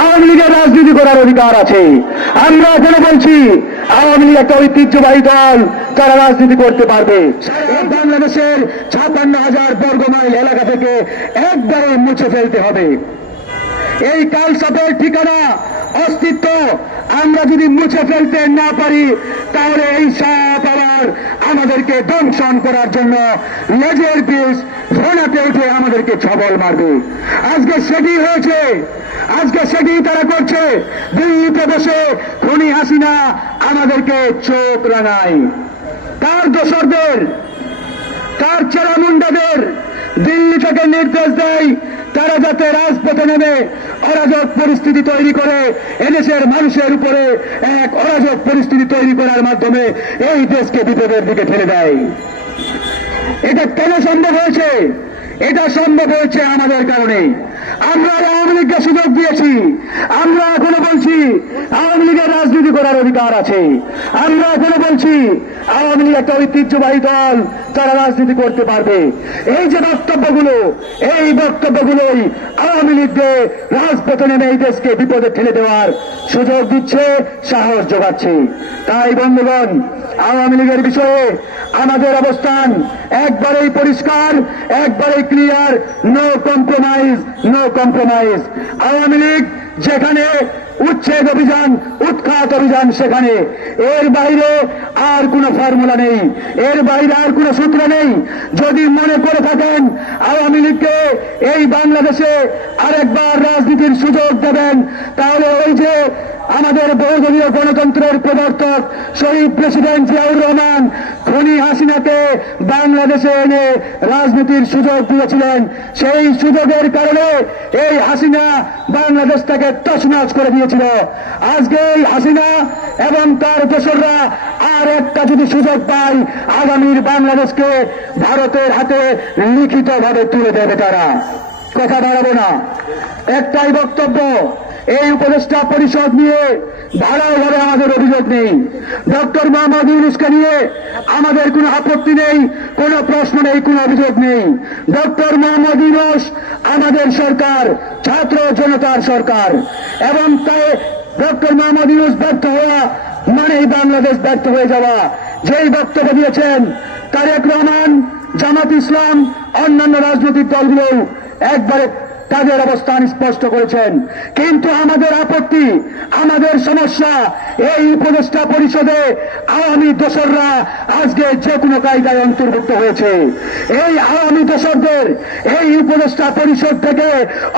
আওয়ামী লীগের রাজনীতি করার অধিকার আছে। আমরা এখনো বলছি আওয়ামী লীগ একটা ঐতিহ্যবাহী দল, তারা রাজনীতি করতে পারবে। বাংলাদেশের 56,000 বর্গ মাইল এলাকা থেকে একবারে মুছে ফেলতে হবে। এই কালসাপের ঠিকানা, অস্তিত্ব আমরা যদি মুছে ফেলতে না পারি, তাহলে এই সাপ আবার আমাদেরকে দংশন করার জন্য লেজের পিস ঘোড়াতে উঠে আমাদেরকে ছবল মারবে। আজকে সেটি হয়েছে, আজকে সেটি তারা করছে। দিল্লিতে বসে খুনি হাসিনা আমাদেরকে চোখ রাঙায়। তার দোসরদের, তার চেরামুন্ডাদের দিল্লি থেকে নির্দেশ দেয় তারা যাতে রাজপথে নেমে অরাজক পরিস্থিতি তৈরি করে, এদেশের মানুষের উপরে এক অরাজক পরিস্থিতি তৈরি করার মাধ্যমে এই দেশকে বিপদের দিকে ঠেলে দেয়। এটা কেন সম্ভব হয়েছে? এটা সম্ভব হয়েছে আমাদের কারণে। আমরা আওয়ামী লীগকে সুযোগ দিয়েছি। আমরা এখনো বলছি আওয়ামী লীগের রাজনীতি করার অধিকার আছে। আমরা এখনো বলছি আওয়ামী লীগ একটা ঐতিহ্যবাহী দল, তারা রাজনীতি করতে পারবে। এই যে বক্তব্যগুলো, এই বক্তব্যগুলোই আওয়ামী লীগকে রাজপথে নেমে এই দেশকে বিপদে ঠেলে দেওয়ার সুযোগ দিচ্ছে, সাহস যোগাচ্ছে। তাই বন্ধুগণ, আওয়ামী লীগের বিষয়ে আমাদের অবস্থান একবারেই পরিষ্কার, একবারেই clear. No compromise, no compromise. Awami League যেখানে উচ্ছেদ অভিযান, উৎখাত অভিযান, সেখানে এর বাইরে আর কোনো ফর্মুলা নেই, এর বাইরে আর কোনো সূত্র নেই। যদি মনে করে থাকেন আওয়ামী লীগকে এই বাংলাদেশে আরেকবার রাজনীতির সুযোগ দেবেন, তাহলে ওই যে আমাদের বহুদলীয় গণতন্ত্রের প্রবর্তক শহীদ প্রেসিডেন্ট জিয়াউর রহমান খুনি হাসিনাকে বাংলাদেশে এনে রাজনীতির সুযোগ দিয়েছিলেন। সেই সুযোগের কারণে এই হাসিনা বাংলাদেশটাকে তছনছ করে দিয়েছিল। আজকে এই হাসিনা এবং তার দোসররা আর একটা যদি সুযোগ পায়, আগামীর বাংলাদেশকে ভারতের হাতে লিখিতভাবে তুলে দেবে তারা। কথা বাড়াবো না, একটাই বক্তব্য। এই উপদেষ্টা পরিষদ নিয়ে ধারাবাহিকভাবে আমাদের অভিযোগ নেই। ডক্টর মোহাম্মদ ইউনূসকে নিয়ে আমাদের কোনো আপত্তি নেই, কোনো প্রশ্ন নেই, কোনো অভিযোগ নেই। ডক্টর মোহাম্মদ ইউনূস আমাদের সরকার, ছাত্র জনতার সরকার, এবং তাই ডক্টর মোহাম্মদ ইউনূস ব্যর্থ হওয়া মানেই বাংলাদেশ ব্যর্থ হয়ে যাওয়া। যেই বক্তব্য দিয়েছেন তারেক রহমান, জামাত ইসলাম, অন্যান্য রাজনৈতিক দলগুলো একবারে তাদের অবস্থান স্পষ্ট করেছেন। কিন্তু আমাদের আপত্তি, আমাদের সমস্যা, এই উপদেষ্টা পরিষদে আওয়ামী দোসররা আজকে যে কোনো কায়দায় অন্তর্ভুক্ত হয়েছে। এই আওয়ামী দোসরদের এই উপদেষ্টা পরিষদ থেকে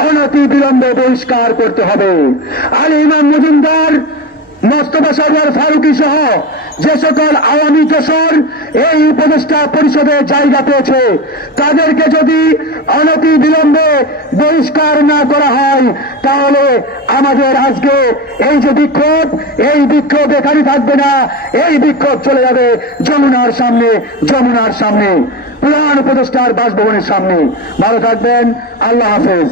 অনতি বিলম্বে বহিষ্কার করতে হবে। আলী ইমাম মজুমদার, মোস্তফা সরওয়ার ফারুকী সহ যে সকল আওয়ামী দোসর এই উপদেষ্টা পরিষদে জায়গা পেয়েছে, তাদেরকে যদি অনতি বিলম্বে বহিষ্কার না করা হয়, তাহলে আমাদের আজকে এই যে বিক্ষোভ, এই বিক্ষোভ এখানে থাকবে না। এই বিক্ষোভ চলে যাবে যমুনার সামনে, যমুনার সামনে, প্রধান উপদেষ্টার বাসভবনের সামনে। ভালো থাকবেন, আল্লাহ হাফেজ।